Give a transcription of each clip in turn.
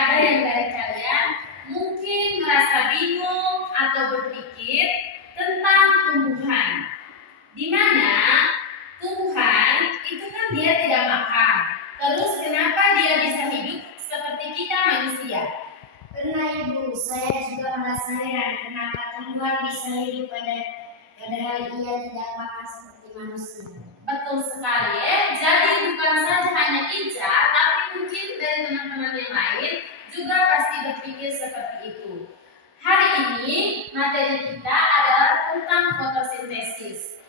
ada yang dari kalian mungkin merasa bingung atau berpikir tentang tumbuhan, di mana tumbuhan itu kan dia tidak makan. Terus kenapa dia bisa hidup seperti kita manusia? Pernah Ibu, saya juga merasa heran kenapa tumbuhan bisa hidup padahal ia tidak makan seperti manusia. Betul sekali ya. Jadi bukan saja hanya Ica, tapi mungkin dari teman-teman yang lain juga pasti berpikir seperti itu. Hari ini materi kita adalah tentang fotosintesis.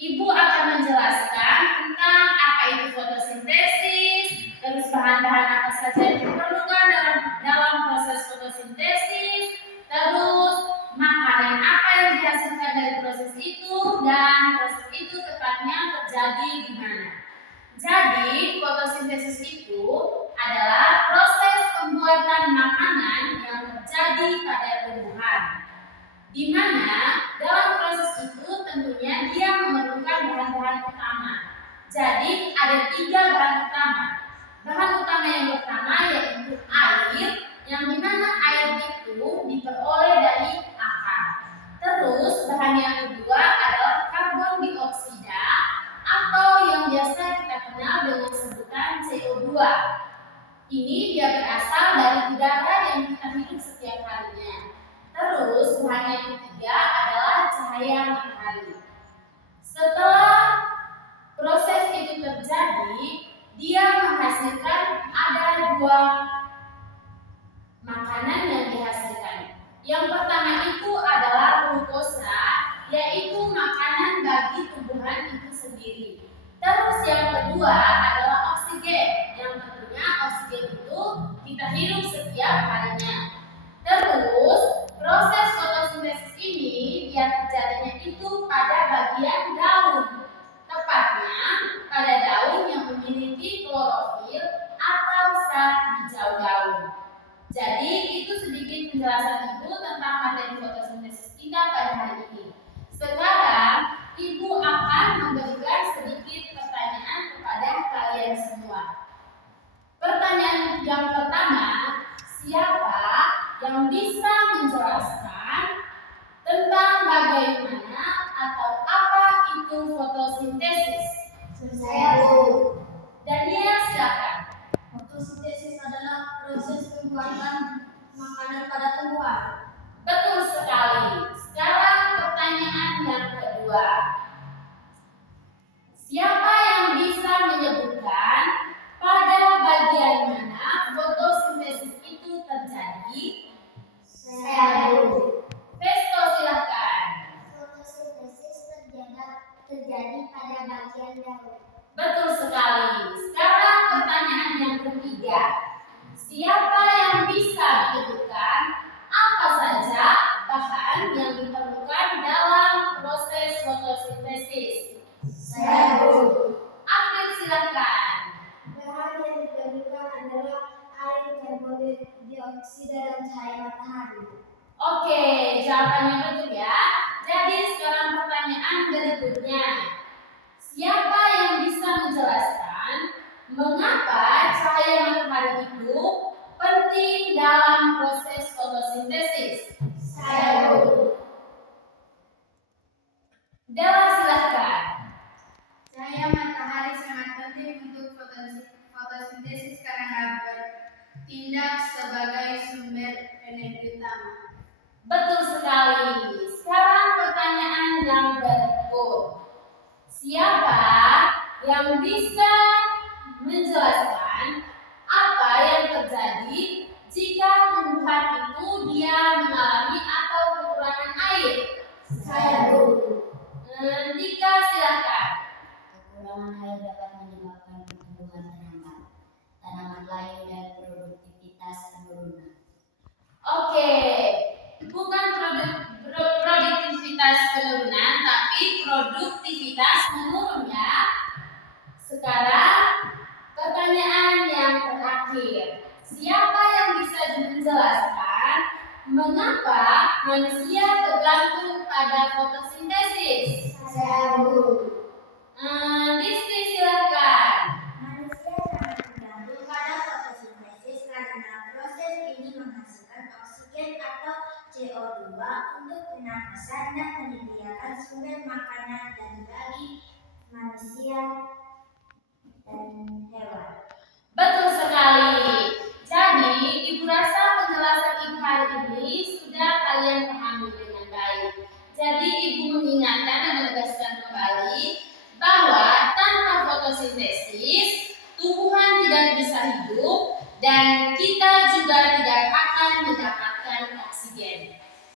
Ibu akan menjelaskan tentang apa itu fotosintesis, terus bahan-bahan apa saja yang diperlukan dalam proses fotosintesis, terus makanan apa yang dihasilkan dari proses itu, dan proses itu tepatnya terjadi di mana. Jadi, fotosintesis itu adalah proses pembuatan makanan yang terjadi pada tumbuhan, di mana dalam proses itu tentunya dia memerlukan bahan-bahan utama. Jadi ada 3 bahan utama. Bahan utama yang pertama yaitu air, yang dimana air itu diperoleh dari akar. Terus bahan yang kedua adalah karbon dioksida atau yang biasa kita kenal dengan sebutan CO2. Ini dia berasal dari udara yang kita hidup setiap harinya. Terus bahan yang ketiga adalah cahaya matahari. Setelah proses itu terjadi, dia menghasilkan ada 2 makanan yang dihasilkan. Yang pertama itu adalah glukosa, yaitu makanan bagi tumbuhan itu sendiri. Terus yang kedua adalah oksigen, yang tentunya oksigen itu kita hidup setiap harinya. Terus proses fotosintesis ini dia terjadinya itu pada bagian daun, tepatnya pada daun yang memiliki klorofil atau zat hijau daun. Jadi itu sedikit penjelasan Ibu tentang materi fotosintesis kita pada hari ini. Sekarang Ibu akan memberikan sedikit pertanyaan kepada kalian semua. Pertanyaan yang pertama, siapa yang bisa menjelaskan tentang bagaimana atau apa itu fotosintesis? Saya Bu. Daniel, silakan. Fotosintesis adalah proses pembuatan makanan pada tumbuhan. Betul sekali. Sekarang pertanyaan yang kedua. Siapa yang bisa menyebutkan pada bagian mana fotosintesis itu terjadi? Saya Bu. Festo, silakan. Fotosintesis terjadi pada bagian daun. Betul sekali. Sekarang pertanyaan yang ketiga. Siapa yang bisa menyebutkan apa saja bahan yang diperlukan dalam proses fotosintesis? Saya Bu. April, silakan. Bahan yang diperlukan adalah air, karbon dioksida, dan cahaya matahari. Oke, jawabannya betul ya. Jadi sekarang pertanyaan berikutnya. Siapa yang bisa menjelaskan mengapa cahaya matahari itu penting dalam proses fotosintesis? Saya Bu. Dela, silakan. Cahaya matahari sangat penting untuk fotosintesis karena bertindak sebagai sumber energi utama. Betul sekali. Sekarang pertanyaan yang berikut. Siapa yang bisa menjelaskan apa yang terjadi jika tumbuhan itu dia mengalami atau kekurangan air? Saya Bu. Tika, silakan. Kekurangan air dapat menyebabkan pertumbuhan terhambat, tanaman layu, dan produktivitas penurunan. Oke, bukan produktivitas penurunan, tapi produktivitas menurun ya. Sekarang pertanyaan yang terakhir. Siapa yang bisa menjelaskan mengapa manusia tergantung pada fotosintesis? Saya Bu. Disti, silakan. Manusia sangat tergantung pada fotosintesis karena proses untuk pernapasan dan menyediakan sumber makanan dan bagi manusia dan hewan. Betul sekali. Jadi, Ibu rasa penjelasan Ibu hari ini sudah kalian pahami dengan baik. Jadi, Ibu mengingatkan dan menegaskan kembali bahwa tanpa fotosintesis, tumbuhan tidak bisa hidup dan